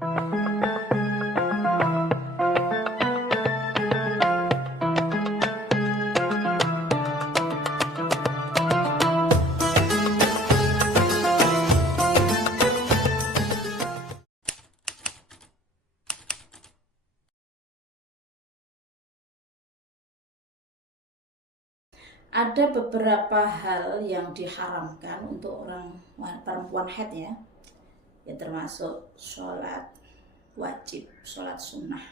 Ada beberapa hal yang diharamkan untuk orang perempuan haid ya, termasuk sholat wajib, sholat sunnah,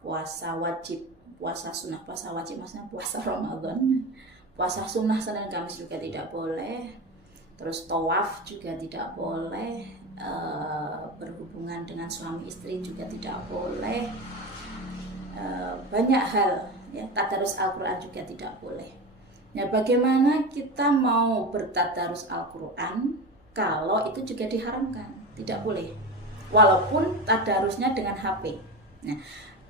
puasa wajib, puasa sunnah, puasa wajib maksudnya puasa Ramadan, puasa sunnah Senin Kamis juga tidak boleh, terus tawaf juga tidak boleh, berhubungan dengan suami istri juga tidak boleh, banyak hal ya, tadarus Al-Quran juga tidak boleh. Nah, bagaimana kita mau bertadarus Al-Quran kalau itu juga diharamkan? Tidak boleh. Walaupun tadarusnya dengan HP. Nah,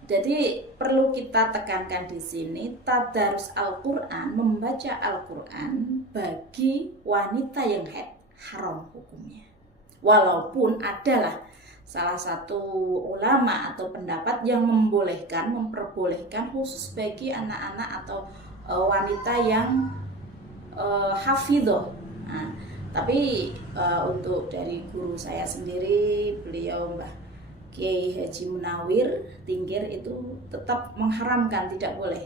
jadi perlu kita tekankan di sini, tadarus Al-Quran, membaca Al-Quran bagi wanita yang haid haram hukumnya. Walaupun adalah salah satu ulama atau pendapat yang memperbolehkan khusus bagi anak-anak atau wanita yang hafidhoh. Nah, tapi untuk dari guru saya sendiri, beliau Mbah Kiai Haji Munawir Tingkir, itu tetap mengharamkan, tidak boleh.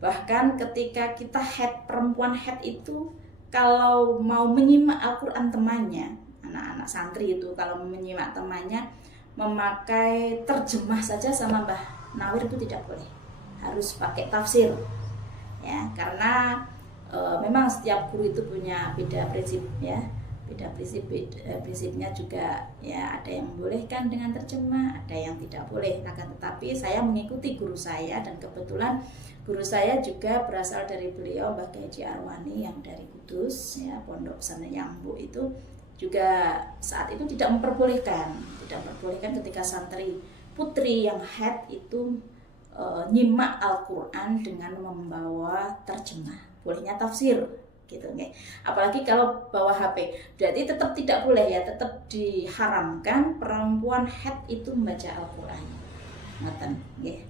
Bahkan ketika kita haid, perempuan haid itu kalau mau menyimak Al-Quran temannya, anak-anak santri itu kalau menyimak temannya memakai terjemah saja sama Mbah Nawir itu tidak boleh, harus pakai tafsir ya, karena memang setiap guru itu punya beda prinsip ya, prinsipnya juga ya, ada yang membolehkan dengan terjemah, ada yang tidak boleh. Akan tetapi saya mengikuti guru saya, dan kebetulan guru saya juga berasal dari beliau Mbah Haji Arwani yang dari Kudus ya, Pondok Pesantren Yambu itu juga saat itu tidak memperbolehkan ketika santri putri yang haid itu nyimak Al-Quran dengan membawa terjemah, bolehnya tafsir gitu nih. Apalagi kalau bawa HP, berarti tetap tidak boleh ya, tetap diharamkan perempuan haid itu membaca Al-Quran. Ngoten nggih.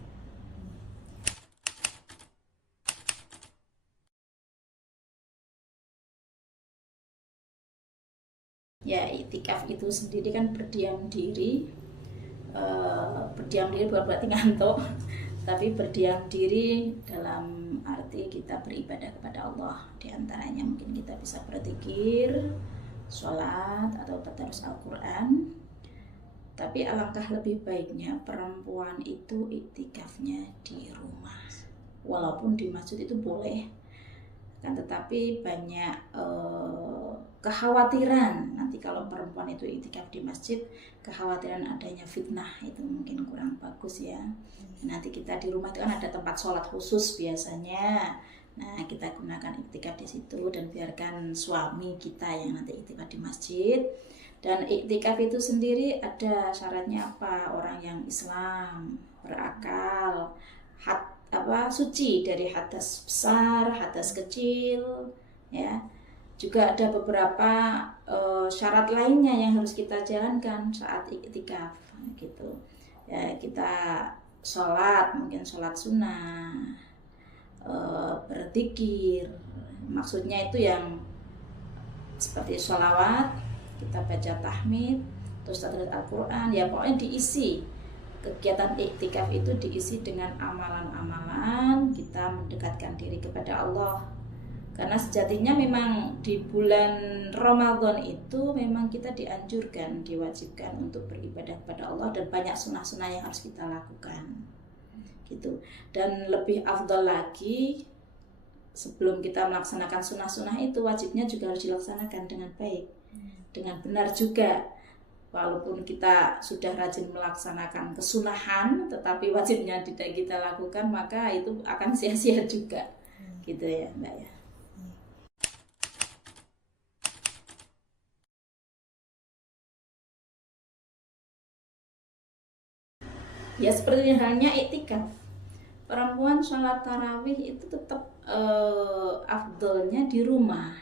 Ya, iktikaf itu sendiri kan berdiam diri bukan berarti ngantuk, tapi berdiam diri dalam arti kita beribadah kepada Allah. Di antaranya mungkin kita bisa berzikir, sholat, atau tadarus Al-Quran. Tapi alangkah lebih baiknya perempuan itu iktikafnya di rumah. Walaupun di masjid itu boleh, kan tetapi banyak kekhawatiran nanti kalau perempuan itu iktikaf di masjid, kekhawatiran adanya fitnah, itu mungkin kurang bagus ya. Nanti kita di rumah itu kan ada tempat sholat khusus biasanya, nah kita gunakan iktikaf di situ, dan biarkan suami kita yang nanti iktikaf di masjid. Dan iktikaf itu sendiri ada syaratnya apa? Orang yang Islam, berakal, suci dari hadas besar, hadas kecil ya. Juga ada beberapa syarat lainnya yang harus kita jalankan saat iktikaf gitu ya. Kita sholat, mungkin sholat sunnah, berzikir, maksudnya itu yang seperti sholawat, kita baca tahmid, terus tadarus Al-Quran ya, pokoknya diisi. Kegiatan iktikaf itu diisi dengan amalan-amalan kita mendekatkan diri kepada Allah. Karena sejatinya memang di bulan Ramadan itu memang kita dianjurkan, diwajibkan untuk beribadah kepada Allah, dan banyak sunnah-sunnah yang harus kita lakukan gitu. Dan lebih afdal lagi, sebelum kita melaksanakan sunnah-sunnah itu, wajibnya juga harus dilaksanakan dengan baik, dengan benar juga. Walaupun kita sudah rajin melaksanakan kesunahan, tetapi wajibnya tidak kita lakukan, maka itu akan sia-sia juga gitu ya Mbak ya. Ya seperti halnya iktikaf, perempuan sholat tarawih itu tetap afdolnya di rumah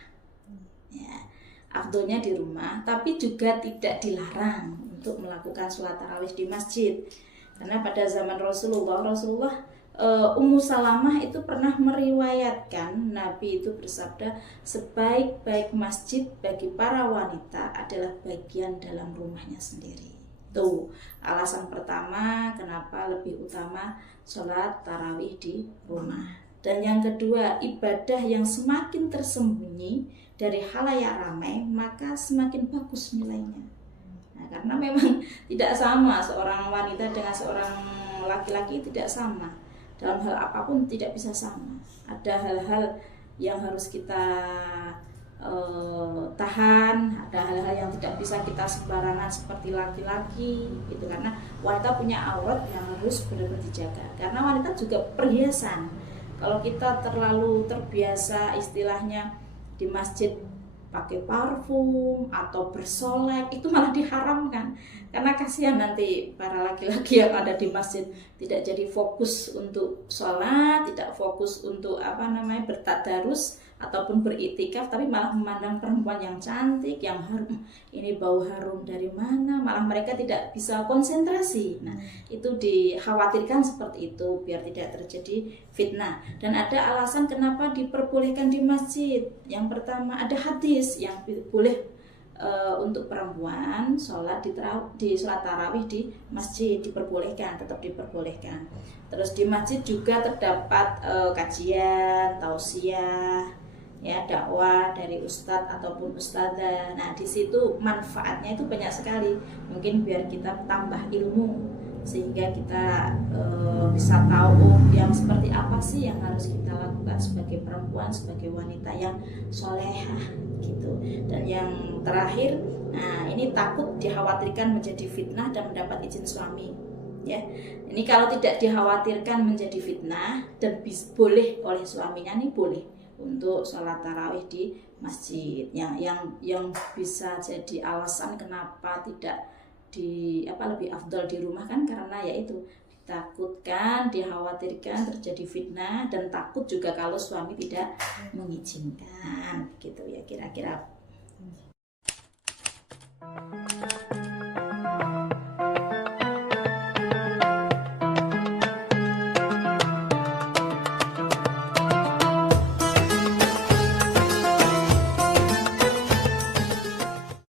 ya, afdolnya di rumah, tapi juga tidak dilarang untuk melakukan sholat tarawih di masjid. Karena pada zaman Rasulullah Ummu Salamah itu pernah meriwayatkan Nabi itu bersabda, sebaik-baik masjid bagi para wanita adalah bagian dalam rumahnya sendiri. Tuh alasan pertama kenapa lebih utama sholat tarawih di rumah. Dan yang kedua, ibadah yang semakin tersembunyi dari halayak ramai maka semakin bagus nilainya. Nah, karena memang tidak sama seorang wanita dengan seorang laki-laki, tidak sama. Dalam hal apapun tidak bisa sama. Ada hal-hal yang harus kita tahan, ada hal-hal yang tidak bisa kita sembarangan seperti laki-laki gitu, karena wanita punya aurat yang harus benar-benar dijaga. Karena wanita juga perhiasan. Kalau kita terlalu terbiasa istilahnya di masjid pakai parfum atau bersolek, itu malah diharamkan. Karena kasihan nanti para laki-laki yang ada di masjid tidak jadi fokus untuk sholat, tidak fokus untuk bertadarus ataupun beriktikaf, tapi malah memandang perempuan yang cantik, yang harum, ini bau harum dari mana, malah mereka tidak bisa konsentrasi. Nah, itu dikhawatirkan seperti itu biar tidak terjadi fitnah. Dan ada alasan kenapa diperbolehkan di masjid. Yang pertama, ada hadis yang boleh untuk perempuan sholat di sholat tarawih di masjid, diperbolehkan, tetap diperbolehkan. Terus di masjid juga terdapat kajian, tausiah, ya, dakwah dari ustadz ataupun ustadzah. Nah, di situ manfaatnya itu banyak sekali. Mungkin biar kita tambah ilmu sehingga kita bisa tahu yang seperti apa sih yang harus kita lakukan sebagai perempuan, sebagai wanita yang solehah gitu. Dan yang terakhir, nah ini takut dikhawatirkan menjadi fitnah dan mendapat izin suami. Ya, ini kalau tidak dikhawatirkan menjadi fitnah dan boleh oleh suaminya, nih boleh untuk sholat tarawih di masjid. Yang bisa jadi alasan kenapa tidak lebih afdal di rumah kan karena yaitu ditakutkan, dikhawatirkan terjadi fitnah, dan takut juga kalau suami tidak mengizinkan gitu ya, kira-kira.